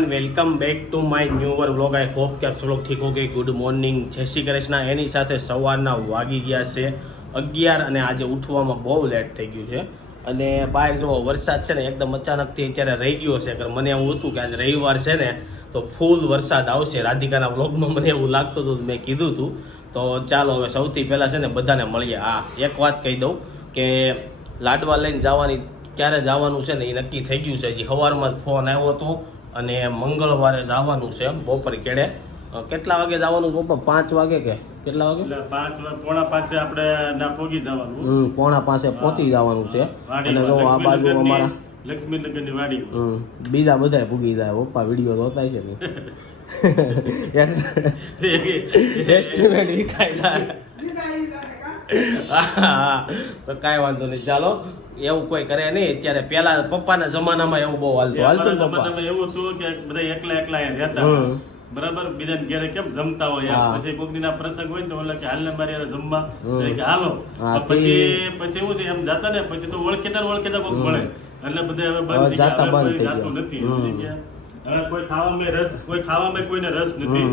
Everyone welcome back to my newer vlog. I hope कि आप सब लोग ठीक हो गए। गुड मॉर्निंग, जय श्री कृष्ण। એની સાથે સવારના વાગી ગયા છે 11 અને આજે ઉઠવામાં બહુ લેટ થઈ ગયું છે અને બહાર જો વરસાદ છે ને એકદમ અચાનકથી અત્યારે રહી ગયો છે. કારણ મને એવું હતું કે આજે રવિવાર છે ને તો ફૂલ વરસાદ આવશે. રાધિકાના વ્લોગમાં મને એવું લાગતું હતું, મેં કીધું હતું. તો ચાલો હવે સૌથી પહેલાં છે ને બધાને મળીએ. હા, એક વાત કહી દઉં કે લાડવા લઈને જવાની ક્યારે જવાનું છે ને એ નક્કી થઈ ગયું છે. હજી સવારમાં ફોન આવ્યો હતો અને મંગળવારે જવાનું છે બપોર કેડે. કેટલા વાગે જવાનું બપોર? 5 વાગે કે કેટલા વાગે? 5:45 આપણે ના પહોંચી જવાનું. 4:45 પહોંચી જવાનું છે. અને જો આ બાજુ અમારા લક્ષ્મીનગરની વાડી બીજા બધા પૂગી જાય. પપ્પા વિડીયો જોતા છે ને રેસ્ટોરન્ટ વિખાઈ જાય. તો કાંઈ વાંધો નહીં, ચાલો એવું કોઈ કરે નહીં. અત્યારે પેલા પપ્પાના જમાનામાં એવું બહુ હાલતું ને પપ્પા એવું હતું કે બધા એકલા રહેતા બરાબર. બીજાને ઘરે કેમ જમતા હોય, પછી કોકનીના પ્રસંગ હોય ને તો ઓલા કે હાલને મારી હારે જમવા કે હાલો. પછી એવું છે એમ જાતા ને પછી તો ઓળખેતા કોક મળે એટલે બધા હવે બંધ જાતું નથી. હવે કોઈ ખાવામાં કોઈને રસ નથી.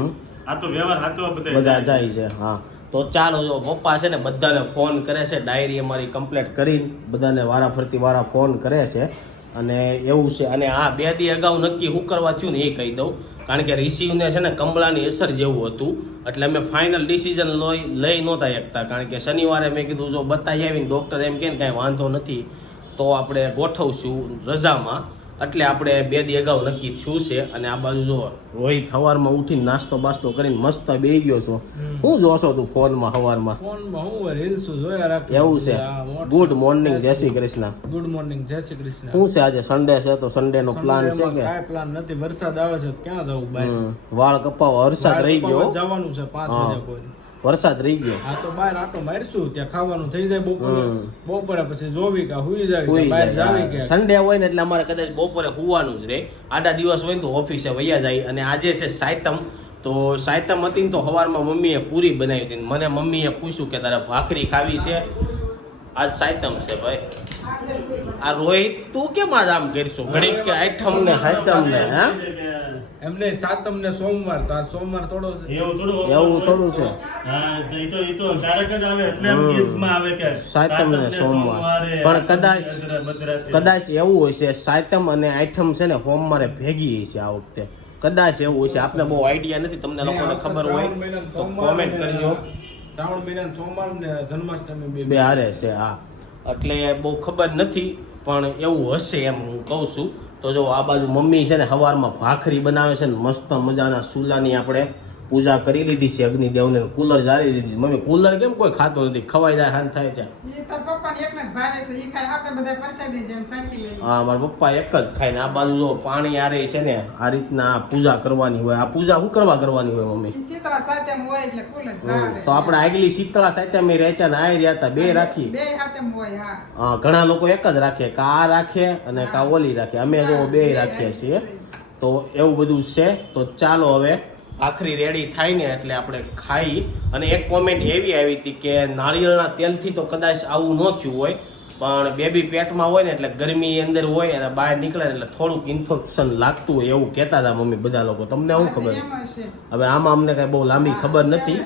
આ તો વ્યવહાર સાચવા બધા જાય છે. હા, તો ચાલો જો પપ્પા છે ને બધાને ફોન કરે છે. ડાયરી અમારી કમ્પ્લીટ કરીને બધાને વારા ફોન કરે છે અને એવું છે. અને આ 2 દી અગાઉ નક્કી શું કરવા થયું ને એ કહી દઉં. કારણ કે રિસીવને છે ને કમળાની અસર જેવું હતું એટલે અમે ફાઇનલ ડિસિઝન લઈ નહોતા શકતા. કારણ કે શનિવારે મેં કીધું જો બતાવી આવીને ડૉક્ટર એમ કહે ને કાંઈ વાંધો નથી તો આપણે ગોઠવશું રજામાં. એટલે આપણે 2 દી અગાઉ નક્કી થયું છે. અને આ બાજુ જો રોહિત સવારમાં ઉઠીને નાસ્તો બાસ્તો કરીને મસ્ત બેસી ગયો છો. શું જોશો તું ફોનમાં સવારમાં? એવું છે. ગુડ મોર્નિંગ, જય શ્રી કૃષ્ણ. ગુડ મોર્નિંગ, જય શ્રી કૃષ્ણ. શું છે આજે સન્ડે છે તો સન્ડે નો પ્લાન છે કે કાંઈ પ્લાન નથી? વરસાદ આવે છે, ક્યાં જવું? બહાર વાળ કપાવવા વરસાદ રહી ગયો. જવાનું છે 5 વાગે કોઈ વરસાદ રહી ગયો. હા, તો બહાર આટો મારશું, ત્યાં ખાવાનું થઈ જાય બપોરે પછી જોવી કે હુઈ જાય બહાર જાવી કે. સન્ડે હોય ને એટલે અમારે કદાચ બપોરે હુવાનું જ રહે. આડા દિવસ હોય ને તો ઓફિસે વયા જાય. અને આજે છે સાયતમ. તો સાયતમ હતી ને તો સવારમાં મમ્મીએ પૂરી બનાવી હતી. મને મમ્મીએ પૂછ્યું કે તારે ભાખરી ખાવી છે? આજ સાયતમ છે ભાઈ. આ રોહિત તું કેમ આજ આમ કરશું ઘડીક કે આઠમ ને સાયતમ ને? હા, એમને સાતમ ને સોમવાર, તો આ સોમવાર થોડો છે એવું થોડું છે. હા, ઈ તો ક્યારેક જ આવે એટલે એમ ગીતમાં આવે કે સાતમ ને સોમવાર. પણ કદાચ એવું હોય છે સાતમ અને આઠમ છે ને સોમવારે ભેગી છે આ વખતે. કદાચ એવું હોય છે. આપને બહુ આઈડિયા નથી. તમને લોકોને ખબર હોય તો કોમેન્ટ કરજો. શ્રાવણ મહિના સોમવાર ને જન્માષ્ટમી બે હારે છે. હા, એટલે બહુ ખબર નથી પણ એવું હશે એમ હું કહું છું. તો જો આ બાજુ મમ્મી છે ને સવારમાં ભાખરી બનાવે છે ને મસ્ત મજાના સુલાની આપણે પૂજા કરી લીધી છે. અગ્નિદેવને કુલર જાળી દીધી. મમ્મી કુલર કેમ કોઈ ખાતો નથી? ખવાઈ જાય હાન થાય ત્યાં. હા, મારા પપ્પા એક જ ખાય ને. આ બાજુ જો પાણી આરે છે ને આ રીતના પૂજા કરવાની હોય. આ પૂજા શું કરવાની હોય મમ્મી? તો આપણે આગલી શીતળા સાતમ રહેતા ને આ રહ્યા હતા, 2 રાખી. હા, ઘણા લોકો એક જ રાખે, કા આ રાખે અને કા ઓલી રાખે. અમે જો 2 રાખીએ છીએ. તો એવું બધું છે. તો ચાલો હવે ભાખરી રેડી થાય ને એટલે આપણે ખાઈ. અને એક કોમેન્ટ એવી આવી હતી કે નાળિયેરના તેલથી તો કદાચ આવું ન થયું હોય પણ બેબી પેટમાં હોય ને એટલે ગરમી અંદર હોય અને બહાર નીકળે ને એટલે થોડુંક ઇન્ફેક્શન લાગતું હોય એવું કહેતા હતા મમ્મી બધા લોકો. તમને શું ખબર? હવે આમાં અમને કઈ બહુ લાંબી ખબર નથી.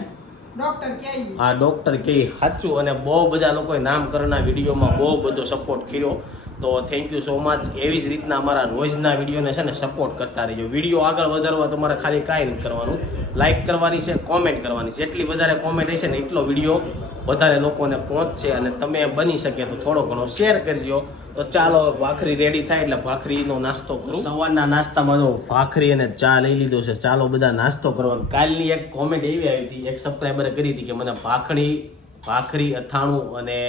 હા, ડોક્ટર કે સાચું. અને બહુ બધા લોકોએ નામકરણના વિડીયોમાં બહુ બધો સપોર્ટ કર્યો. તો થેન્ક યુ સો મચ. એવી જ રીતના અમારા રોજના વિડીયોને છે ને સપોર્ટ કરતા રહીજો. વિડીયો આગળ વધારવા તમારે ખાલી કાંઈ નથી કરવાનું, લાઇક કરવાની છે, કોમેન્ટ કરવાની. જેટલી વધારે કોમેન્ટ હશે ને એટલો વિડીયો વધારે લોકોને પહોંચશે. અને તમે બની શકે તો થોડો ઘણો શેર કરજો. તો ચાલો ભાખરી રેડી થાય એટલે ભાખરીનો નાસ્તો કરું. સવારના નાસ્તામાં જો ભાખરી અને ચા લઈ લીધો છે. ચાલો બધા નાસ્તો કરવાનો. કાલની એક કોમેન્ટ એવી આવી હતી, એક સબસ્ક્રાઈબરે કરી હતી કે મને ભાખરી અથાણું અને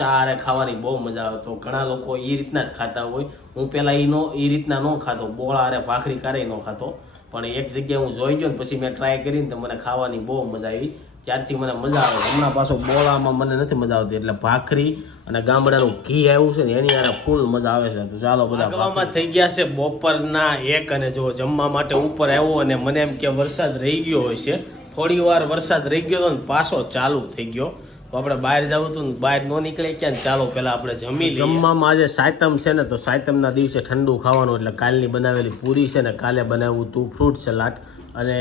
ચા ખાવાની બહુ મજા આવે. તો ઘણા લોકો એ રીતના જ ખાતા હોય. હું પહેલાં એ રીતના ન ખાતો, બોળા અરે ભાખરી કારે ન ખાતો. પણ એક જગ્યાએ હું જોઈ ગયો ને પછી મેં ટ્રાય કરીને તો મને ખાવાની બહુ મજા આવી. ત્યારથી મને મજા આવે. હમણાં પાછો બોળામાં મને નથી મજા આવતી. એટલે ભાખરી અને ગામડાનું ઘી આવ્યું છે ને એની યાર ફૂલ મજા આવે છે. તો ચાલો બધા ગવામાં થઈ ગયા છે બપોરના 1 અને જો જમવા માટે ઉપર આવ્યો અને મને એમ કે વરસાદ રહી ગયો હોય છે. થોડી વાર વરસાદ રહી ગયો ને પાછો ચાલુ થઈ ગયો. તો આપણે બહાર જવું હતું ને બહાર ન નીકળે ક્યાં ને ચાલો પેલા આપણે જમી લઈએ. જમવામાં આજે સાયતમ છે ને, તો સાયતમના દિવસે ઠંડુ ખાવાનું, એટલે કાલની બનાવેલી પૂરી છે ને કાલે બનાવ્યું હતું ફ્રૂટ સલાડ. અને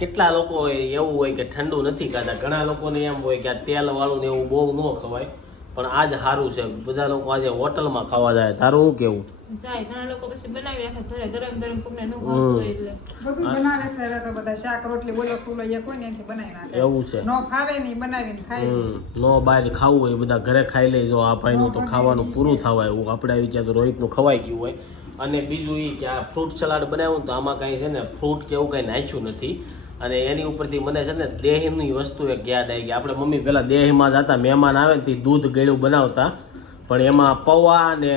કેટલા લોકો એવું હોય કે ઠંડુ નથી ખાતા, ઘણા લોકોને એમ હોય કે આ તેલવાળું ને એવું બહુ ન ખવાય, પણ આજ સારું છે. બધા લોકો આજે હોટલમાં ખાવા જાય. તારું શું કેવું? જાય ઘણા લોકો પછી બનાવી રાખે ઘરે ગરમ ગરમ કોઈને ન ભાવતું હોય એટલે બધું બનાવે છે હવે તો બધા શાક રોટલી બોલો ફૂલો એ કોઈ નથી બનાવી નાખે. એવું છે. નો ફાવે નહીં બનાવીને ખાઈ નો બહાર ખાવું હોય બધા ઘરે ખાઈ લે. જો આ ભાઈનું તો ખાવાનું પૂરું થવાય એવું, આપણે આવી ત્યાં તો રોહિતનું ખવાઈ ગયું હોય. અને બીજું એ કે આ ફ્રૂટ સલાડ બનાવ્યું તો આમાં કાંઈ છે ને ફ્રૂટ કે એવું કાંઈ નાખ્યું નથી. અને એની ઉપરથી મને છે ને દેહની વસ્તુ એક યાદ આવી ગઈ. આપણે મમ્મી પહેલાં દેહમાં જતા, મહેમાન આવે ને તે દૂધ ગળ્યું બનાવતા, પણ એમાં પૌવા ને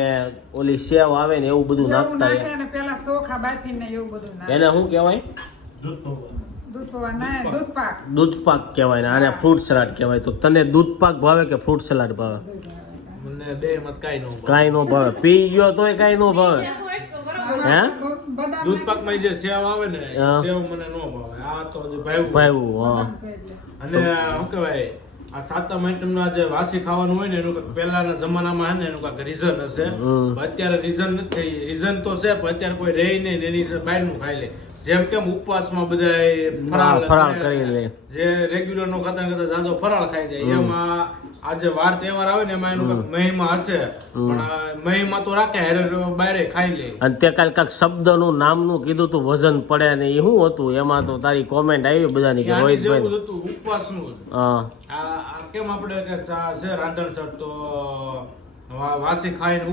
ઓલી સેવ આવે ને એવું બધું નાખતા. પેલા ચોખા બાફીને એવું બધું નાખે. એને શું કહેવાય? દૂધ પૌવા ના દૂધ પાક. દૂધ પાક કહેવાય ને આને ફ્રૂટ સલાડ કહેવાય. તો તને દૂધ પાક ભાવે કે ફ્રૂટ સલાડ ભાવે? મને બે મત કાઈ ન ભાવે. કાંઈ ન ભાવે. પી ગયો તોય કાંઈ ન ભાવે. હે? દૂધ પાકમાં જે સેવ આવે ને સેવ મને ન ભાવે. આ તો જે ભાવ્યું. હા. અને શું કહેવાય આ સાતમ આઈટમનું આ જે વાસી ખાવાનું હોય ને એનું કંઈક પહેલાના જમાનામાં હે ને એનું કાંઈક રીઝન હશે. અત્યારે રીઝન નથી. રીઝન તો છે પણ અત્યારે કોઈ રહે નહીં ને એની બહારનું ખાઈ લે. જેમ કેમ ઉપવાસમાં બધા ફરાળ કરી લે, જે રેગ્યુલર નો ખાતા કરતા જાજો ફરાળ ખાઈ જાય. એમાં આજે વાર તહેવાર આવે ને એમાં એનું કંઈક મહિમા હશે, પણ મહિમા તો રાખે હારે બહાર ખાઈ લે. અને તે કાલ કાંઈક શબ્દનું નામનું કીધું તું વજન પડે ને એ શું હતું? એમાં તો તારી કોમેન્ટ આવી બધાની કે રોહિતભાઈ હતું ઉપવાસનું. હા આ કેમ આપણે કે છે રાંધણસર તો વાસી ખાઈને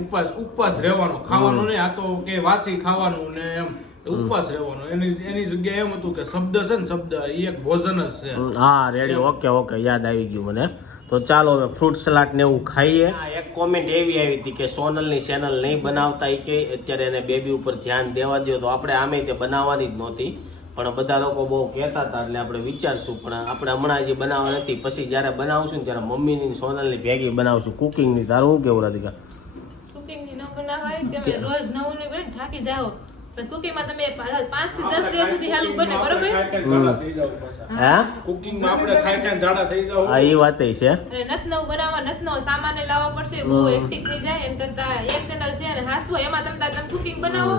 ઉપવાસ રહેવાનો, ખાવાનું નહીં. આ તો કે વાસી ખાવાનું ને એમ ઉપવાસ રહેવાનો. એની જગ્યાએ એમ હતું કે શબ્દ છે ને શબ્દ એ એક ભોજન જ છે. હા રેડી. ઓકે યાદ આવી ગયું મને. તો ચાલો હવે ફ્રૂટ સલાડ ને એવું ખાઈએ. એક કોમેન્ટ એવી આવી હતી કે સોનલની ચેનલ નહીં બનાવતા એ કે અત્યારે એને બેબી ઉપર ધ્યાન દેવા દો. તો આપણે આમે તે બનાવવાની જ નહોતી, પણ બધા લોકો બહુ કહેતા હતા એટલે આપણે વિચારશું. પણ આપણે હમણાં જે બનાવવા નથી, પછી જ્યારે બનાવશું ને ત્યારે મમ્મીની સોનલની ભેગી બનાવશું કુકિંગની. તારું શું કેવું રાધિકા? કુકિંગની ન બનાવાય, તમે રોજ નવું નવું બને થાકી જાઓ. પણ કુકિંગમાં તમે 5 થી 10 દિવસ સુધી હાલું બને, બરોબર? હે? કુકિંગમાં આપણે ખાઈ ખાઈને જાડા થઈ જાવ. હા એ વાત છે. અને નત નવું બનાવવા, નત નવો સામાન લાવવા પડશે, બહુ હેક્ટિક થઈ જાય. એન કરતા એક ચેનલ છે અને હાસવો, એમાં તમે કુકિંગ બનાવો.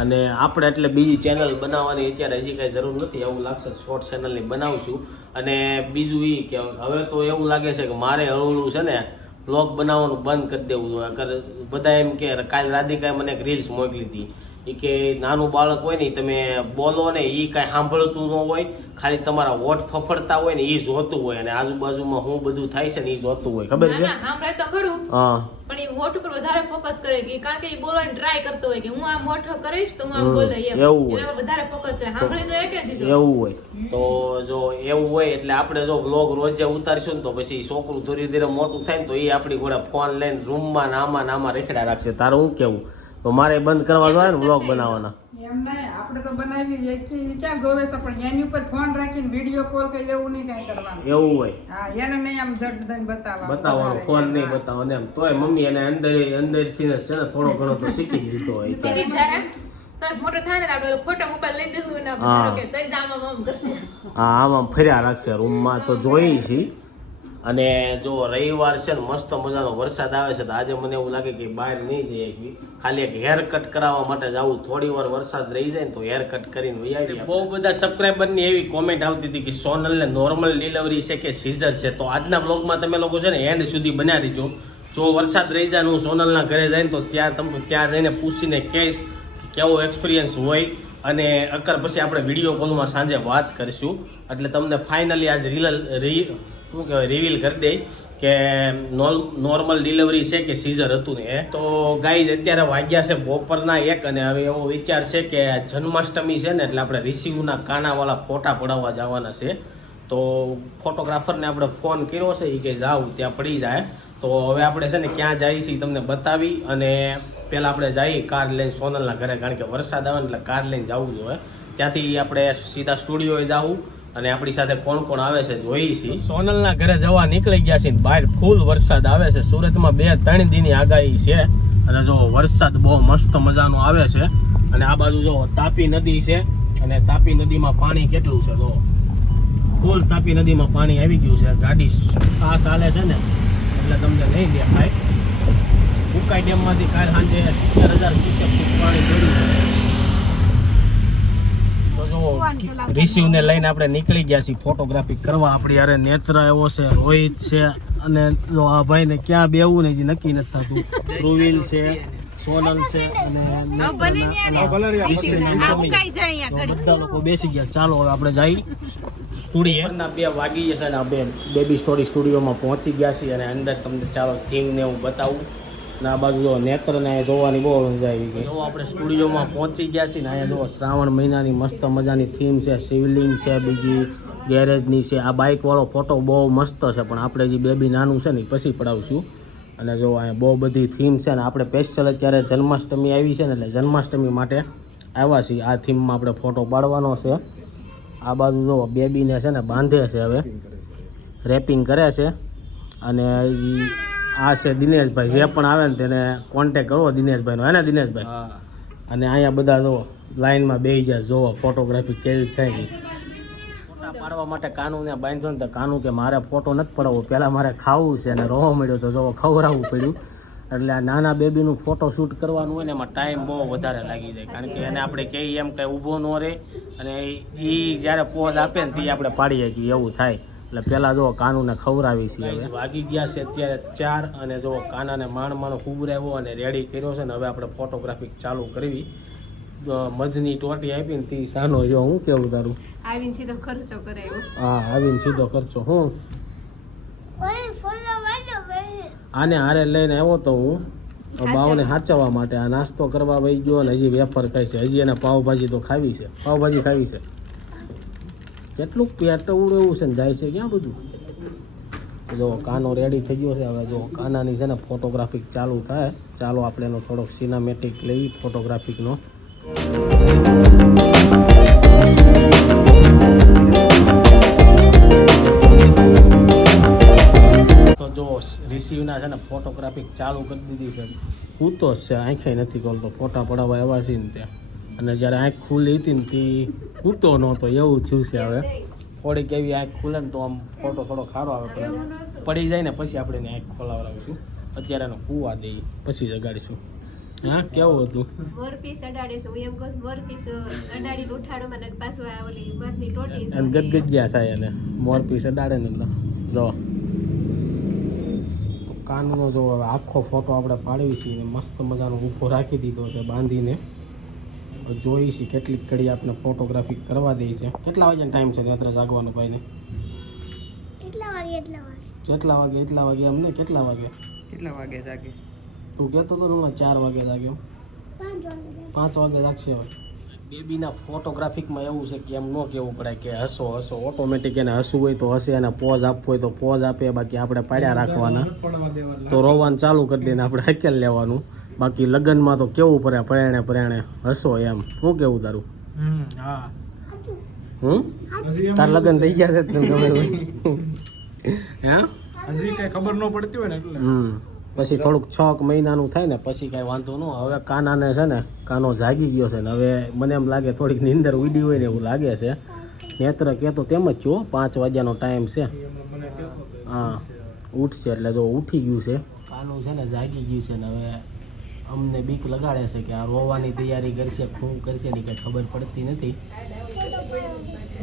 અને આપણે એટલે બીજી ચેનલ બનાવવાની અત્યારે હજી કાંઈ જરૂર નથી. એવું લાગશે શોર્ટ ચેનલની બનાવશું. અને બીજું એ કે હવે તો એવું લાગે છે કે મારે હળવું છે ને બ્લોગ બનાવવાનું બંધ કરી દેવું જોઈએ. બધા એમ કે કાલ રાધિકાએ મને એક રીલ્સ મોકલી હતી એ કે નાનું બાળક હોય ને તમે બોલો ને એ કાંઈ સાંભળતું ન હોય, ખાલી તમારા વોટ ફફડતા હોય ને એ જોતું હોય, અને આજુબાજુમાં શું બધું થાય છે ને એ જોતું હોય. ખબર છે? સાંભળે તો ખરું, હા, પણ એ વોટ ઉપર વધારે ફોકસ કરે કે કારણ કે એ બોલવાની ટ્રાય કરતો હોય કે હું આ મોટો કરીશ તો હું આમ બોલે એમ. એવું હોય. એના પર વધારે ફોકસ કરે. સાંભળી તો એક જ દીધું. એવું હોય. તો જો એવું હોય એટલે આપણે જો બ્લોગ રોજે ઉતારીશું ને તો પછી છોકરું ધીરે ધીરે મોટું થાય ને તો એ આપણી જોડે ફોન લઈને રૂમમાં નામાં રેખડા રાખશે. તારું શું કેવું? તો મારે બંધ કરવા જોઈએ ને બ્લોગ બનાવવાના. એમ નહીં, આપણે તો બનાવી ક્યાં જોવે છે, પણ એની ઉપર ફોન રાખીને વિડીયો કોલ કે એવું નહીં કાંઈ કરવાનું. એવું હોય. હા, એને નહીં આમ જટ દઈને બતાવવાનું, ફોન નહીં બતાવવાનું એમ. તોય મમ્મી એને અંદરથી ને છે ને થોડો ઘણો તો શીખી લીધો હોય છે. શીખી જાય. તારે મોટો થાય ને આપણે ખોટો મોબાઈલ લઈ દેવું ને આપણે કે તઈ જામા મમ કરશે. હા, આમ ફર્યા રાખશે રૂમમાં તો જોઈ છે. અને જો રવિવાર છે ને મસ્ત મજાનો વરસાદ આવે છે તો આજે મને એવું લાગે કે બહાર નહીં જઈએ, ખાલી એક હેર કટ કરાવવા માટે જવું. થોડી વાર વરસાદ રહી જાય ને તો હેર કટ કરીને વહી આવીએ. બહુ બધા સબસ્ક્રાઈબરની એવી કોમેન્ટ આવતી હતી કે સોનલને નોર્મલ ડિલિવરી છે કે સીઝર છે. તો આજના બ્લોગમાં તમે લોકો છે ને એન્ડ સુધી બન્યા રહીજો. જો વરસાદ રહી જાય ને હું સોનલના ઘરે જાય ને તો ત્યાં જઈને પૂછીને કહીશ કેવો એક્સપિરિયન્સ હોય. અને અકર પછી આપણે વિડીયો કોલમાં સાંજે વાત કરીશું. એટલે તમને ફાઇનલી આજ શું કહેવાય રિવીલ કરી દે કે નોર્મલ ડિલિવરી છે કે સીઝર હતું ને એ. તો ગાઈઝ અત્યારે વાગ્યા છે બપોરના 1 અને હવે એવો વિચાર છે કે જન્માષ્ટમી છે ને એટલે આપણે રિસીવના કાનાવાળા ફોટા પડાવવા જવાના છે. તો ફોટોગ્રાફરને આપણે ફોન કર્યો છે એ કે જાવ ત્યાં પડી જાય. તો હવે આપણે છે ને ક્યાં જઈએ છીએ તમને બતાવી. અને પહેલાં આપણે જઈએ કાર લઈને સોનલના ઘરે, કારણ કે વરસાદ આવે ને એટલે કાર લઈને જવું જોઈએ. ત્યાંથી આપણે સીધા સ્ટુડિયોએ જવું અને આપણી સાથે કોણ કોણ આવે છે જોઈએ છીએ. સોનલના ઘરે જવા નીકળી ગયા છીએ. બહાર ફૂલ વરસાદ આવે છે. સુરતમાં 2-3 દીની આગાહી છે. અને જો વરસાદ બહુ મસ્ત મજાનો આવે છે. અને આ બાજુ જો તાપી નદી છે અને તાપી નદીમાં પાણી કેટલું છે જો ફૂલ તાપી નદીમાં પાણી આવી ગયું છે. ગાડી ફાસ હાલે છે ને એટલે તમને નહીં દેખાય. ઉકાઈ ડેમમાંથી કાલ સાંજે 17,000 ક્યુસેક પાણી ચડ્યું. તો જો રિસીવને લઈને આપણે નીકળી ગયા છીએ ફોટોગ્રાફી કરવા. આપણી યારે નેત્ર એવો છે, રોહિત છે, અને જો આ ભાઈને ક્યાં બેવું ને જે નક્કી નથી થતું. ધ્રુવીલ છે, સોનલ છે અને બધા લોકો બેસી ગયા. ચાલો હવે આપણે જઈ સ્ટુડિયો. 2 વાગી જશે ને આપણે બેબી સ્ટોરી સ્ટુડિયોમાં પહોંચી ગયા છીએ અને અંદર તમને ચાલો થીમ ને હું બતાવું. ને આ બાજુ જો નેત્રને જોવાની બહુ મજા આવી ગઈ. જો આપણે સ્ટુડિયોમાં પહોંચી ગયા છીએ ને અહીંયા જો શ્રાવણ મહિનાની મસ્ત મજાની થીમ છે. શિવલિંગ છે, બીજી ગેરેજની છે. આ બાઇકવાળો ફોટો બહુ મસ્ત છે પણ આપણે જે બેબી નાનું છે ને પછી પડાવશું. અને જો અહીંયા બહુ બધી થીમ છે ને આપણે સ્પેશિયલ અત્યારે જન્માષ્ટમી આવી છે ને એટલે જન્માષ્ટમી માટે આવ્યા છીએ. આ થીમમાં આપણે ફોટો પાડવાનો છે. આ બાજુ જો બેબીને છે ને બાંધે છે, હવે રેપિંગ કરે છે. અને આ છે દિનેશભાઈ, જે પણ આવે ને તેને કોન્ટેક કરવો દિનેશભાઈનો, હે ને દિનેશભાઈ? અને અહીંયા બધા જો લાઈનમાં બેસી ગયા. જોવો ફોટોગ્રાફી કેવી થાય ગઈ. ફોટા પાડવા માટે કાનુને બાંધ્યો ને તો કાનુ કે મારે ફોટો નથી પડાવવો, પહેલાં મારે ખાવું છે. અને રોવા મળ્યો તો જોવો ખવડાવવું પડ્યું. એટલે આ નાના બેબીનું ફોટો શૂટ કરવાનું હોય ને એમાં ટાઈમ બહુ વધારે લાગી જાય, કારણ કે એને આપણે કહીએ એમ કંઈ ઊભો ન રહે અને એ જ્યારે પોઝ આપે ને તે આપણે પાડી શકીએ એવું થાય. એટલે પહેલાં જો કાનુને ખવડાવી છે. હવે વાગી ગયા છે અત્યારે 4 અને જો કાનાને માંડ ખુબરાવ્યો અને રેડી કર્યો છે ને હવે આપણે ફોટોગ્રાફી ચાલુ કરવી. મધની ટોટી આપીને તે સાનો રહ્યો. હું કેવું તારું? આવીને સીધો ખર્ચો કરાવ્યો. હા, આવીને સીધો ખર્ચો. હું આને હારે લઈને આવ્યો તો હું બાવને સાચવવા માટે. આ નાસ્તો કરવા વહી ગયો અને હજી વેફર ખાઈ છે. હજી એને પાવભાજી તો ખાવી છે, પાવભાજી ખાવી છે. કેટલું પેટવડું એવું છે ને જાય છે ક્યાં બધું. જો કાનો રેડી થઈ ગયો છે. હવે જો કાનાની છે ને ફોટોગ્રાફિક ચાલુ થાય. ચાલો આપણે એનો થોડોક સિનેમેટિક લઈ ફોટોગ્રાફિકનો. તો જો રિસીવના છે ને ફોટોગ્રાફિક ચાલુ કરી દીધી છે. કૂતો જ છે, આંખે નથી ખોલતો. ફોટા પડાવવા એવા છે ને ત્યાં. અને જ્યારે આંખ ખુલી હતી ને તે કૂતો નહોતો, એવું થયું છે. હવે થોડીક એવી આંખ ખુલે ને તો આમ ફોટો થોડો સારો આવે. પડી જાય ને પછી આપણે એની આંખ ખોલાવડાવીશું. અત્યારે એનો કૂવા દઈએ પછી જગાડીશું. હા, કેવું હતું? વરપીસ અડાડે છે. હું એમ કહું વરપીસ અડાડી ઉઠાડો મને પાછું આ ઓલી મધની ટોટી અને ગદગદિયા થાય એને મોરપીસ અડાડે ને એટલે. જો કાનનો જો હવે આખો ફોટો આપણે પાડવી છીએ. મસ્ત મજાનો ઊભો રાખી દીધો છે બાંધીને. જોઈ છીએ કેટલીક ઘડી આપણે ફોટોગ્રાફી કરવા દે છે. કેટલા વાગ્યાનો ટાઈમ છે રાત્રે જાગવાનો ભાઈને? જેટલા વાગે એટલા વાગે. અમને કેટલા વાગે જાગે? તું કહેતો હતો ને 4 વાગે જાગ્યો. 5 વાગે જાગશે. હવે બેબીના ફોટોગ્રાફિકમાં એવું છે કે એમ ન કહેવું પડે કે હસો ઓટોમેટિક. એને હસવું હોય તો હસે, એને પોઝ આપવો હોય તો પોઝ આપે. બાકી આપણે પાડ્યા રાખવાના તો રોવાનું ચાલુ કરી દઈને આપણે હકેલ લેવાનું. બાકી લગ્નમાં તો કેવું પડે પરાણે હસો એમ. શું કેવું તારું? તાર લગ્ન થઈ ગયા છે તને ખબર હોય? હે હજી કઈ ખબર ન પડતી હોય ને એટલે. પછી થોડુંક 6 મહિનાનું થાય ને પછી કાંઈ વાંધો ન. હવે કાનાને છે ને કાનો જાગી ગયો છે ને હવે મને એમ લાગે થોડીક નીંદર ઉડી હોય ને એવું લાગે છે. નેત્ર કહેતો તેમ જ છો 5 વાગ્યાનો ટાઈમ છે. હા, ઉઠશે એટલે જો ઉઠી ગયું છે કાનું છે ને જાગી ગયું છે ને હવે અમને બીક લગાડે છે કે આ રોવાની તૈયારી કરશે, શું કરશે ની કંઈ ખબર પડતી નથી.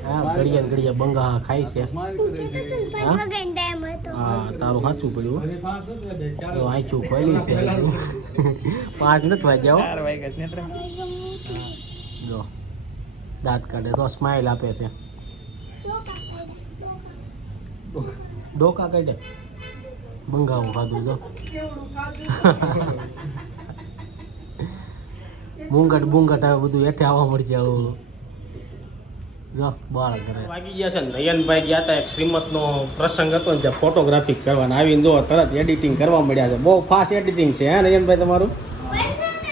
હા, ઘડીએ બંગા ખાય છે. હા, તારું સાચું પડ્યું. આંખું ખોલી છે. 5 નથી વાગ્યા. 4 વાગ્યા. જો દાંત કાઢે તો સ્માઈલ આપે છે. ડોકા કાઢે બંગાવું ખાધું તો. બુંગટ આવે બધું હેઠે આવવા મળશે. જો બાળ કરે વાગી ગયા છે ને. નયનભાઈ ગયા હતા એક શ્રીમતનો પ્રસંગ હતો ને ત્યાં ફોટોગ્રાફી કરવાના. આવીને જો તરત એડિટિંગ કરવા મળ્યા છે. બહુ ફાસ્ટ એડિટિંગ છે. હે નયનભાઈ તમારું?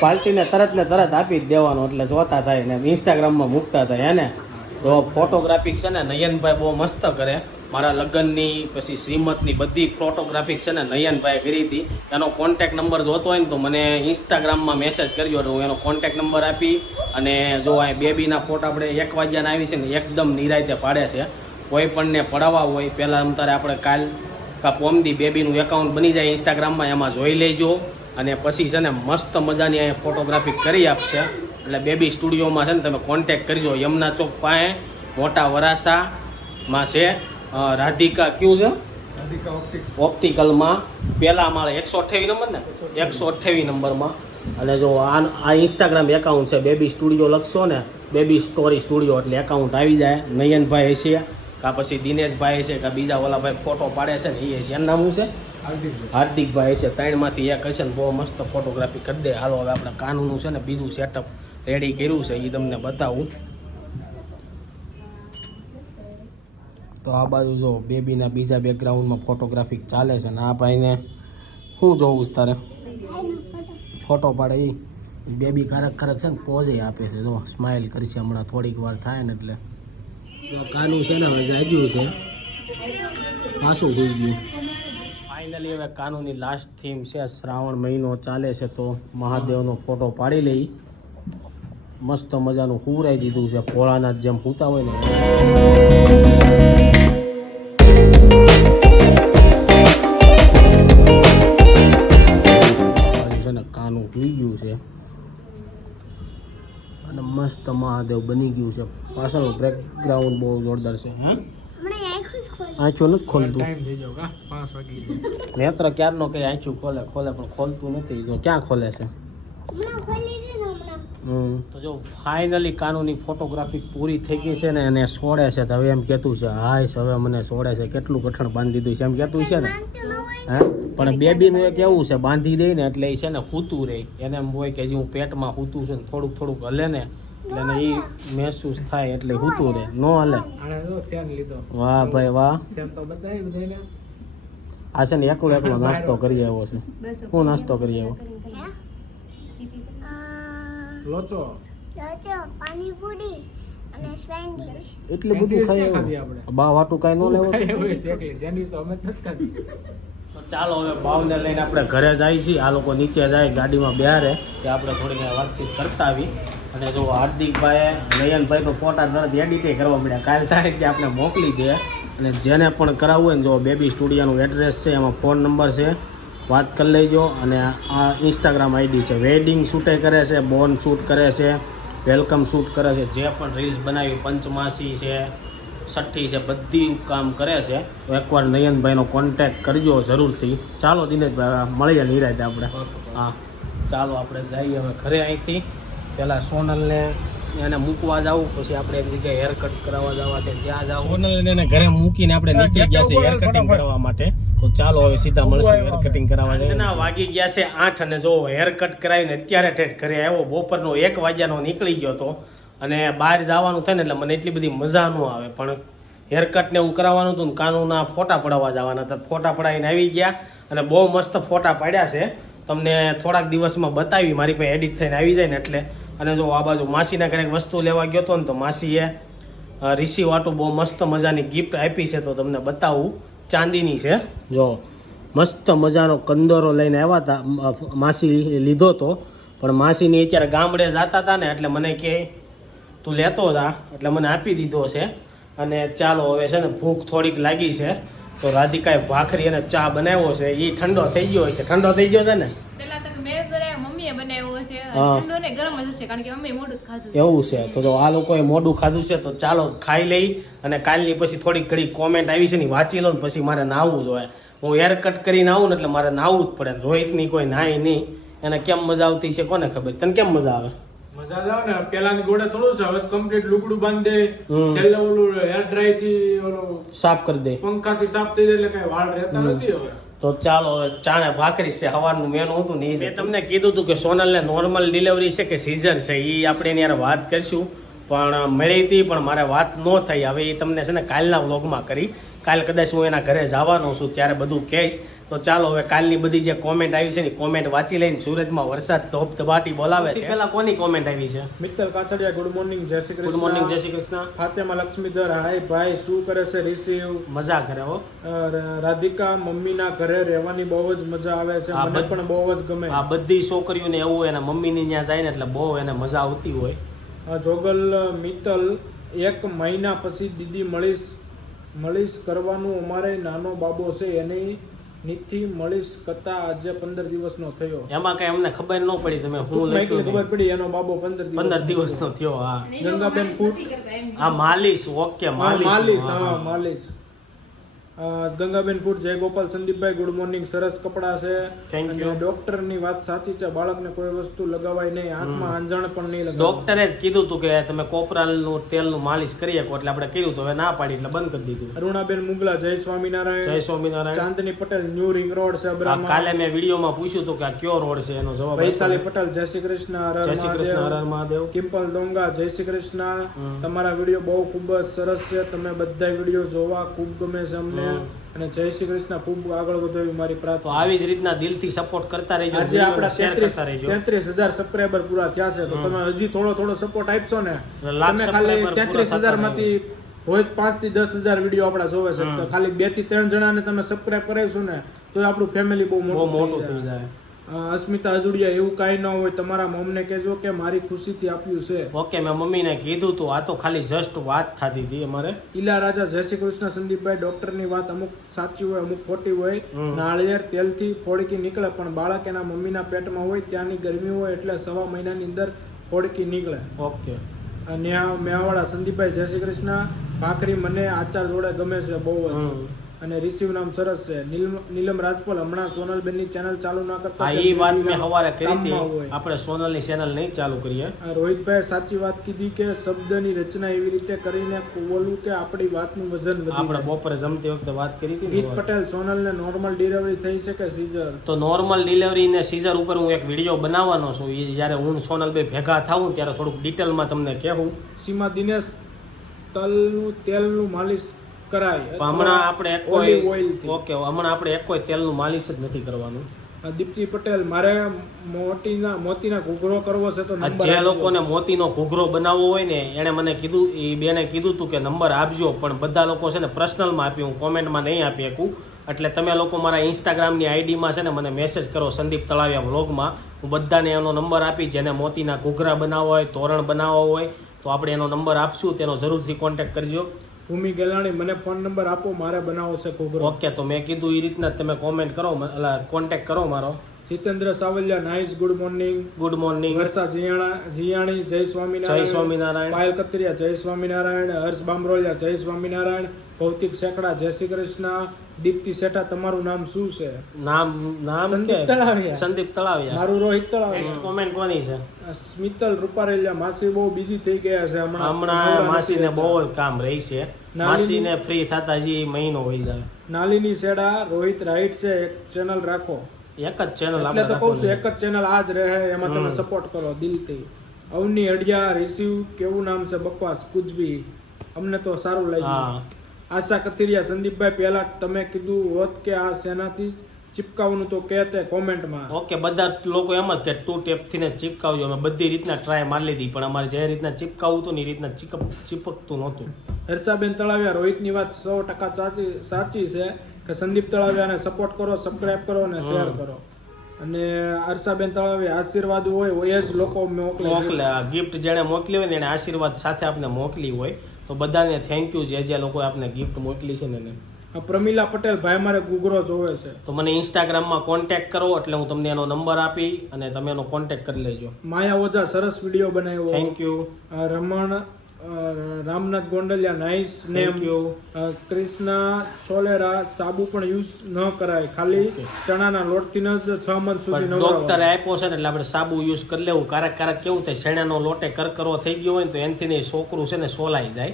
પાર્ટીને તરત આપી જ દેવાનો એટલે જોતા થાય ને ઇન્સ્ટાગ્રામમાં મૂકતા થાય. હે ને? તો ફોટોગ્રાફી છે ને નયનભાઈ બહુ મસ્ત કરે. મારા લગ્નની પછી શ્રીમતની બધી ફોટોગ્રાફી છે ને નયનભાઈ કરી હતી. એનો કોન્ટેક નંબર જોતો હોય ને તો મને ઇન્સ્ટાગ્રામમાં મેસેજ કરજો એટલે હું એનો કોન્ટેક નંબર આપી. અને જો આ બેબીના ફોટા આપણે 1 વાગ્યાના આવી છે ને એકદમ નિરાયતે પાડે છે. કોઈ પણને પડાવવા હોય પહેલાં તારે આપણે કાલ કા પોમદી બેબીનું એકાઉન્ટ બની જાય ઇન્સ્ટાગ્રામમાં, એમાં જોઈ લેજો. અને પછી છે ને મસ્ત મજાની અહીંયા ફોટોગ્રાફી કરી આપશે. એટલે બેબી સ્ટુડિયોમાં છે ને તમે કોન્ટેક્ટ કરજો. યમુના ચોક પાસે મોટા વરાસામાં છે. રાધિકા ક્યું છે? ઓપ્ટિકલમાં પહેલા માળે 128 નંબર ને 128 નંબરમાં. અને જો આ ઇન્સ્ટાગ્રામ એકાઉન્ટ છે, બેબી સ્ટુડિયો લખશો ને, બેબી સ્ટોરી સ્ટુડિયો એટલે એકાઉન્ટ આવી જાય. નયનભાઈ છે કાં પછી દિનેશભાઈ છે કાં બીજા ઓલા ભાઈ ફોટો પાડે છે ને એ છે, એનું નામ શું છે? હાર્દિકભાઈ છે. ત્રણમાંથી એક હશે ને બહુ મસ્ત ફોટોગ્રાફી કરી દે. હાલો હવે આપણે કાનૂનું છે ને બીજું સેટઅપ રેડી કર્યું છે એ તમને બતાવું. તો આ બાજુ જો બેબીના બીજા બેકગ્રાઉન્ડમાં ફોટોગ્રાફી ચાલે છે ને આ ભાઈને શું જોવું છે તારે? ફોટો પાડે એ બેબી કારક છે ને પોઝે આપે છે. જો સ્માઇલ કરશે હમણાં થોડીક વાર થાય ને એટલે. તો કાનું છે ને હવે જાગ્યું છે, આંસુ થઈ ગયું. ફાઇનલી હવે કાનુની લાસ્ટ થીમ છે, શ્રાવણ મહિનો ચાલે છે તો મહાદેવનો ફોટો પાડી લઈ. મસ્ત મજાનું હુરાઈ દીધું છે, ભોળાનાથ જેમ હુતા હોય ને. છે ને કાનું પી ગયું છે અને મસ્ત મહાદેવ બની ગયું છે. પાછળનું બેકગ્રાઉન્ડ બહુ જોરદાર છે. આંચું નથી ખોલતું. નેત્ર ક્યારનો કઈ આંચું ખોલે પણ ખોલતું નથી. જો ક્યાં ખોલે છે? તો જો ફાઇનલી કાનુની ફોટોગ્રાફી પૂરી થઈ ગઈ છે ને એને છોડે છે. તો હવે એમ કહેતું છે હાઈશ હવે મને છોડે છે. કેટલું કઠણ બાંધી દીધું છે એમ કહેતું છે ને. હે પણ બેબીનું એક એવું છે બાંધી દે ને એટલે એ છે ને હૂતું રહે. એને એમ હોય કે જે હું પેટમાં હૂતું છે ને થોડુંક હલે ને એટલે એ મહેસૂસ થાય એટલે હૂતું રહે, ન હલે. વાહ ભાઈ વાહ. આ છે ને એકલો નાસ્તો કરી આવ્યો છે. શું નાસ્તો કરી આવ્યો? લોચો, પાણીપુરી અને સેન્ડવિચ. એટલું બધું ખાઈ આવ્યો? બા વાટું કાંઈ ન લેવું? સેન્ડવિચ તો અમે જ નથી ખાધી. તો ચાલો હવે ભાવને લઈને આપણે ઘરે જઈએ છીએ. આ લોકો નીચે જાય ગાડીમાં બેહારે કે આપણે થોડી વાતચીત કરતા આવી. અને જો હાર્દિકભાઈ નયનભાઈ તો ફોટા તરત એડિટે કરવા મળ્યા. કાલ થાય કે આપણે મોકલી દે. અને જેને પણ કરાવવું હોય ને જો બેબી સ્ટુડિયોનું એડ્રેસ છે, એમાં ફોન નંબર છે, વાત કરી લેજો. અને આ ઇન્સ્ટાગ્રામ આઈડી છે. વેડિંગ શૂટે કરે છે, બોર્ન શૂટ કરે છે, વેલકમ શૂટ કરે છે, જે પણ રીલ્સ બનાવી પંચમાસી છે, છઠ્ઠી છે, બધી કામ કરે છે. તો એકવાર નયનભાઈનો કોન્ટેક્ટ કરજો જરૂરથી. ચાલો દિનેશભાઈ મળીએ નિરાતે આપણે. હા ચાલો આપણે જઈએ હવે ઘરે. અહીંથી પહેલાં સોનલને એને મૂકવા જાવું, પછી આપણે એક જગ્યાએ હેર કટ કરાવવા જવા છે ત્યાં જાવ. સોનલને એને ઘરે મૂકીને આપણે નીકળી ગયા છે હેર કટિંગ કરવા માટે. તો ચાલો હવે સીધા મળશું હેર કટિંગ કરાવવા જાય. ના વાગી ગયા છે 8 અને જો હેર કટ કરાવીને અત્યારે ઠેઠ ઘરે આવ્યો. બપોરનો 1 વાગ્યાનો નીકળી ગયો હતો અને બહાર જવાનું થાય ને એટલે મને એટલી બધી મજા ન આવે. પણ હેર કટને હું કરાવવાનું હતું ને કાનુના ફોટા પડાવવા જવાના હતા. ફોટા પડાવીને આવી ગયા અને બહુ મસ્ત ફોટા પાડ્યા છે. તમને થોડાક દિવસમાં બતાવી, મારી પાસે એડિટ થઈને આવી જાય ને એટલે. અને જો આ બાજુ માસીના ઘરે વસ્તુ લેવા ગયો હતો ને તો માસીએ રિસીવ વાટું બહુ મસ્ત મજાની ગિફ્ટ આપી છે. તો તમને બતાવું, ચાંદીની છે. જો મસ્ત મજાનો કંદોરો લઈને આવ્યા હતા. માસી લીધો હતો પણ માસીની અત્યારે ગામડે જતા હતા ને એટલે મને કહે તું લેતો જા એટલે મને આપી દીધો છે. અને ચાલો હવે છે ને ભૂખ થોડીક લાગી છે તો રાધિકાએ ભાખરી અને ચા બનાવ્યો છે. એ ઠંડો થઈ ગયો છે. ઠંડો થઈ ગયો છે ને? પેલા તો મેં બનાવ્યો, મમ્મીએ બનાવ્યો છે. ઠંડો ને ગરમ જ હશે કારણ કે મમ્મીએ મોડું જ ખાધું. એવું છે તો આ લોકોએ મોડું ખાધું છે. તો ચાલો ખાઈ લઈ અને કાલની પછી થોડીક ઘડી કોમેન્ટ આવી છે ને વાંચી લો ને પછી મારે નાહવું જોઈએ. હું હેર કટ કરીને આવું ને એટલે મારે નાહવું જ પડે. રોહિતની કોઈ નાય નહીં. એને કેમ મજા આવતી છે કોને ખબર? તને કેમ મજા આવે? મજા આવે ને. પેલાની ગોળે થોડું છે, હવે કમ્પ્લીટ લુગડું બાંધી દે, છેલ્લે ઓલું હેર ડ્રાય થી ઓલું સાફ કરી દે, પંખાથી સાફ થઈ જાય એટલે કઈ વાળ રહેતા નથી હવે. તો ચાલો ચાને ભાખરી છે. સવારનું મેનુ હતું ને મેં તમને કીધું હતું કે સોનલને નોર્મલ ડિલિવરી છે કે સીઝર છે એ આપણે એની યાર વાત કરીશું. પણ મળી હતી પણ મારે વાત ન થઈ. હવે એ તમને છે ને કાલના વ્લોગમાં કરી. કાલ કદાચ હું એના ઘરે જવાનો છું ત્યારે બધું કહીશ. તો ચાલો હવે કાલની બધી જે કોમેન્ટ આવી છે ને કોમેન્ટ વાંચી લઈને. સુરતમાં વરસાદ ધબધબાટી બોલાવે છે. પહેલા કોની કોમેન્ટ આવી છે? મિત્તલ કાછડિયા, ગુડ મોર્નિંગ, જય શ્રી કૃષ્ણ. ગુડ મોર્નિંગ, જય શ્રી કૃષ્ણ. ફાતેમા લક્ષ્મીધર, હાય ભાઈ, શું કરે છે રિસીવ? મજા કરે હો. રાધિકા, મમ્મીના ઘરે રહેવાની બહુ જ મજા આવે છે, મને પણ બહુ જ ગમે. આ બધી છોકરીઓને એવું હોય એના મમ્મીની ત્યાં જાય ને એટલે બહુ એને મજા આવતી હોય. જોગલ, મિત્તલ, 1 મહિના પછી દીદી મળીશ મળીશ કરવાનું અમારે નાનો બાબો છે એની નીતિ મળીશ કરતા આજે 15 દિવસનો થયો. એમાં કઈ અમને ખબર ન પડી તમે હું લખ્યું ખબર પડી એનો બાબો 15 દિવસનો થયો. હા અને એ લોકો ગંગાબેન માલિશ ફૂટ. નથી કરતા એમ. આ માલિશ. ઓકે માલિશ. હા માલિશ. ગંગાબેન ફૂટ, જય ગોપાલ સંદીપભાઈ, ગુડ મોર્નિંગ. સરસ કપડા છે. Thank અને you. ડોક્ટરની વાત સાચી છે, બાળકને કોઈ વસ્તુ લગાવાય નહીં, હાથમાં આંજણ પણ નહીં લગાવાય. ડોક્ટરે જ કીધું હતું કે તમે કોપરાનું તેલનું માલિશ કરી શકો, એટલે આપણે કર્યું તો હવે ના પાડી એટલે બંધ કરી દીધું. અરુણાબેન મુગલા, જય સ્વામિનારાયણ. જય સ્વામિનારાયણ. ચાંદની પટેલ, ન્યૂ રિંગ રોડ છે આ અબ્રામા. કાલે મેં વિડીયોમાં પૂછ્યું હતું કે આ કયો રોડ છે, એનો જવાબ વૈશાલી પટેલ, જય શ્રી કૃષ્ણ. હર હર જય શ્રી કૃષ્ણ. હર મહાદેવ. હર મહાદેવ. કિમ્પલ ડોંગા, જય શ્રી કૃષ્ણ. તમારા વિડીયો બહુ ખૂબ જ સરસ છે, તમે બધા વિડીયો જોવા ખૂબ ગમે છે અમને. અને જય શ્રી કૃષ્ણ, ખૂબ આગળ વધો એવી મારી તો પ્રાર્થના. આવી જ રીતના દિલથી સપોર્ટ કરતા રહેજો. આજે આપણા શેર કરતા રહેજો. 33,000 સબસ્ક્રાઇબર પૂરા થયા છે, તો તમે હજી થોડો સપોર્ટ આપશો ને. લાખ તમે ખાલી subscriber પૂરા 33,000 માંથી રોજ 5 થી 10,000 વિડીયો આપણા જોવે છે, તો ખાલી 2 થી 3 જણાને તમે સબસ્ક્રાઇબ કરાવશો ને તો આપણું ફેમિલી બહુ બહુ મોટું મોટું થઈ થઈ જાય. જાય. અસ્મિતા અજુડિયા, એવું કાંઈ ન હોય, તમારા મમ્મીને કહેજો કે મારી ખુશીથી આપ્યું છે. ઓકે, મેં મમ્મીને કીધું તું, આ તો ખાલી જસ્ટ વાત થતી હતી અમારે. ઈલા રાજા, જય શ્રી કૃષ્ણ. સંદીપભાઈ, ડોક્ટરની વાત અમુક સાચી હોય, અમુક ખોટી હોય. નાળિયેર તેલથી ફોડકી નીકળે, પણ બાળક એના મમ્મીના પેટમાં હોય ત્યાંની ગરમી હોય એટલે 1.5 મહિનાની અંદર ફોડકી નીકળે. ઓકે. મેવાડા, સંદીપભાઈ, જય શ્રી કૃષ્ણ. ભાખરી મને આચાર જોડે ગમે છે બહુ જ. અને રિસીવ નામ સરસ છે. નીલમ રાજપોલ, હમણાં સોનલબેનની ચેનલ ચાલુ ના કરતા. હા, એ વાત મેં હવારે કરી હતી. કામમાં હોય. આપણે સોનલની ચેનલ નહીં ચાલુ કરીએ. રોહિતભાઈ સાચી વાત કીધી કે શબ્દની રચના એવી રીતે કરીને બોલવું કે આપણી વાતનું વજન વધી આપણે જાય. બપોરે જમતી વખતે વાત કરી હતી ગીત ને. પટેલ, સોનલને નોર્મલ ડિલિવરી થઈ છે કે સીઝર? તો નોર્મલ ડિલિવરી ને સીઝર ઉપર હું એક વિડીયો બનાવવાનો છું. એ જ્યારે હું ને સોનલ બે ભેગા થાઉં ત્યારે થોડુંક ડિટેલમાં તમને કહેવું. સીમા દિનેશ, તેલનું માલિશ કરાય પણ હમણાં આપણે એક કોઈ ઓલિવ ઓઇલથી. ઓકે, હમણાં આપણે એક કોઈ તેલનું માલિશ જ નથી કરવાનું. દીપ્તિ પટેલ, મારે મોતીના ઘૂઘરો કરવો છે તો આ નંબર જે આપજો. લોકોને મોતીનો ઘૂઘરો બનાવવો હોય ને એને મને કીધું, એ બેને કીધું તું કે નંબર આપજો, પણ બધા લોકો છે ને પર્સનલમાં આપી, હું કોમેન્ટમાં નહીં આપી શકું. એટલે તમે લોકો મારા ઇન્સ્ટાગ્રામની આઈડીમાં છે ને મને મેસેજ કરો, સંદીપ તળાવિયા વ્લોગમાં. હું બધાને એનો નંબર આપી, જેને મોતીના ઘૂઘરા બનાવવા હોય, તોરણ બનાવવા હોય, તો આપણે એનો નંબર આપશું, તેનો જરૂરથી કોન્ટેક્ટ કરજો. ભૂમિ ગેલાણી, મને ફોન નંબર આપો, મારે બનાવવો છે ઘૂઘરો. ઓકે, તો મેં કીધું એ રીતના તમે કોમેન્ટ કરો, કોન્ટેક્ટ કરો મારો. Jitendra Savaliya, nice, good morning. Good morning. Varsha Jiyani, જય જય સ્વામિનારાયણ. સ્વામિનારાયણ. પાયલ કત્રિયા, જય સ્વામિનારાયણ. હર્ષ બામરોલિયા, જય સ્વામિનારાયણ. ભૌતિક સેકડા, જય શ્રી કૃષ્ણ. દીપ્તિ શેઠા, તમારું નામ શું છે? નામ સંદીપ કે? તળાવિયા. સંદીપ તળાવિયા. મારું રોહિત તળાવિયા. નેક્સ્ટ કોમેન્ટ કોની છે? સ્મિતલ રૂપારેલિયા, માસી બહુ બીજી થઈ ગયા છે હમણાં માસીને બહુ જ કામ રહી છે. માસીને ફ્રી થતા હજી મહિનો હોય જાય. નાલીની સેડા, રોહિત રાઈટ છે, એક ચેનલ રાખો. એક જ ચેનલ એટલે તો કહું છું, એક જ ચેનલ આ જ રહે, એમાં તમે સપોર્ટ કરો દિલથી. અવની અડિયા, રિસીવ, કેવું નામ છે? બકવાસ કુછ ભી, અમને તો સારું લાગ્યું. આશા કથિરિયા, સંદીપભાઈ, પહેલા તમે કીધું હોત કે આ સેનાથી ચિપકાવવાનું તો કહેતે કોમેન્ટમાં. ઓકે, બધા લોકો એમ જ કે 2 ટેપથી ને ચિપકાવજો. અમે બધી રીતના ટ્રાય મારી લીધી, પણ અમારે જે રીતના ચિપકાવવું હતું ને એ રીતના ચિપકતું નહોતું. હર્ષાબેન તળાવિયા, રોહિતની વાત 100% સાચી છે કે સંદીપ તળાવિયાને સપોર્ટ કરો, સબસ્ક્રાઇબ કરો અને શેર કરો. અને હર્ષાબેન તળાવિયા, આશીર્વાદ હોય એ જ લોકો મોકલે. ગિફ્ટ જેણે મોકલી હોય ને એને આશીર્વાદ સાથે આપણે મોકલી હોય, તો બધાને થેન્ક યુ જે લોકોએ આપણે ગિફ્ટ મોકલી છે ને. પ્રમીલા પટેલ, ભાઈ મારે ઘૂઘરો જોવે છે, તો મને ઇન્સ્ટાગ્રામમાં કોન્ટેક્ટ કરો, એટલે હું તમને એનો નંબર આપી અને તમે એનો કોન્ટેક્ટ કરી લેજો. માયા ઓઝા, સરસ વિડીયો બનાવ્યો, thank you. Raman Ramnath Gondaliya, nice name. Krishna Solera, સાબુ પણ યુઝ ન કરાય, ખાલી ચણાના લોટથી જ 6 મંથ સુધી ડોક્ટરે આપ્યો છે ને એટલે આપણે સાબુ યુઝ કરી લેવું. ક્યારેક કેવું થાય, શેણાનો લોટે કરકરો થઈ ગયો હોય ને તો એનથી ને છોકરું છે ને સોલાઈ જાય,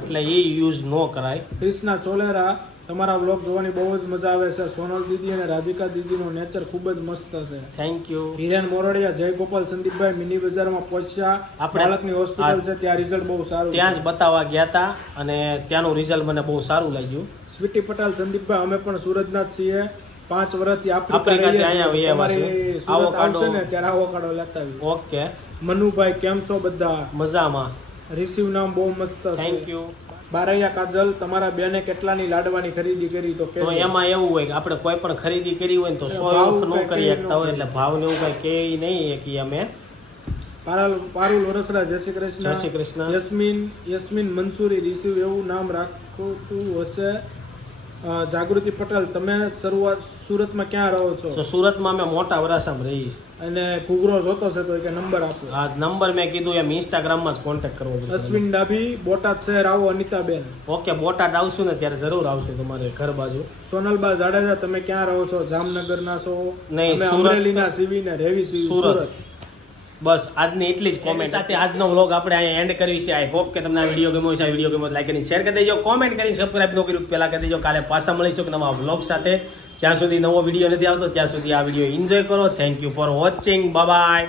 એટલે એ યુઝ ન કરાય. કૃષ્ણા ચોલેરા, તમારા વ્લોગ જોવાની બહુ જ મજા આવે છે. સોનલ દીદી અને રાધિકા દીદીનો નેચર ખૂબ જ મસ્ત છે. Thank you. હિરેન મોરડિયા, જય ગોપાલ સંદીપભાઈ, મિની બજારમાં પહોંચ્યા, બાળકની હોસ્પિટલ છે ત્યાં રિઝલ્ટ બહુ સારું, ત્યાં જ બતાવવા ગયા હતા અને ત્યાંનું રિઝલ્ટ મને બહુ સારું લાગ્યું. સ્વીટી પટેલ, સંદીપભાઈ, અમે પણ સુરતના જ છીએ, 5 વર્ષથી આફ્રિકા અહીંયા સુરત આવશે ને ત્યારે આવોકાડો લેતા આવીએ. ઓકે. મનુભાઈ, કેમ છો બધા? મજામાં. રિસીવ નામ બહુ મસ્ત છે. Thank you. બારૈયા કાજલ, તમારા બેને કેટલાની લાડવાની ખરીદી કરી? તો એમાં એવું હોય કે આપણે કોઈ પણ ખરીદી કરી હોય ને તો 100 ન કરી શકતા હોય, એટલે ભાવ ને એવું કઈ કે નહીં કે અમે. પારુલ વરસરા જય શ્રી કૃષ્ણ. જય શ્રી કૃષ્ણ. યસ્મીન મંસૂરી રિસીવ એવું નામ રાખતું હશે. જાગૃતિ પટેલ તમે શરૂઆત સુરતમાં ક્યાં રહો છો? તો સુરતમાં અમે મોટા વરાસામાં રહીએ. અને ઘૂઘરો જોતો છે તો કે નંબર આપો. આ નંબર મેં કીધું એમ ઇન્સ્ટાગ્રામમાં જ કોન્ટેક્ટ કરવો પડશે. અશ્વિન ડાભી બોટાદ શહેર આવો. અનિતાબેન ઓકે, બોટાદ આવશું ને ત્યારે જરૂર આવશું તમારે ઘર બાજુ. સોનલબા જાડેજા તમે ક્યાં રહો છો? જામનગરના છો? નહીં, અમે સુરત. અમરેલીના સીવી ને રેવી સીવી સુરત. બસ આજની એટલી જ કોમેન્ટ સાથે આજનો વ્લોગ આપણે અહીંયા એન્ડ કરવી છે. આઈ હોપ કે તમને આ વિડીયો ગમ્યો છે. આ વિડીયો ગમ્યો લાઈક કરીને શેર કરી દેજો, કોમેન્ટ કરીને સબસ્ક્રાઇબ ન કર્યું પહેલા કરી દેજો. કાલે પાછા મળીશું નવા વ્લોગ સાથે. જ્યાં સુધી નવો વિડીયો નથી આવતો ત્યાં સુધી આ વિડીયો એન્જોય કરો. Thank you for watching. Bye bye.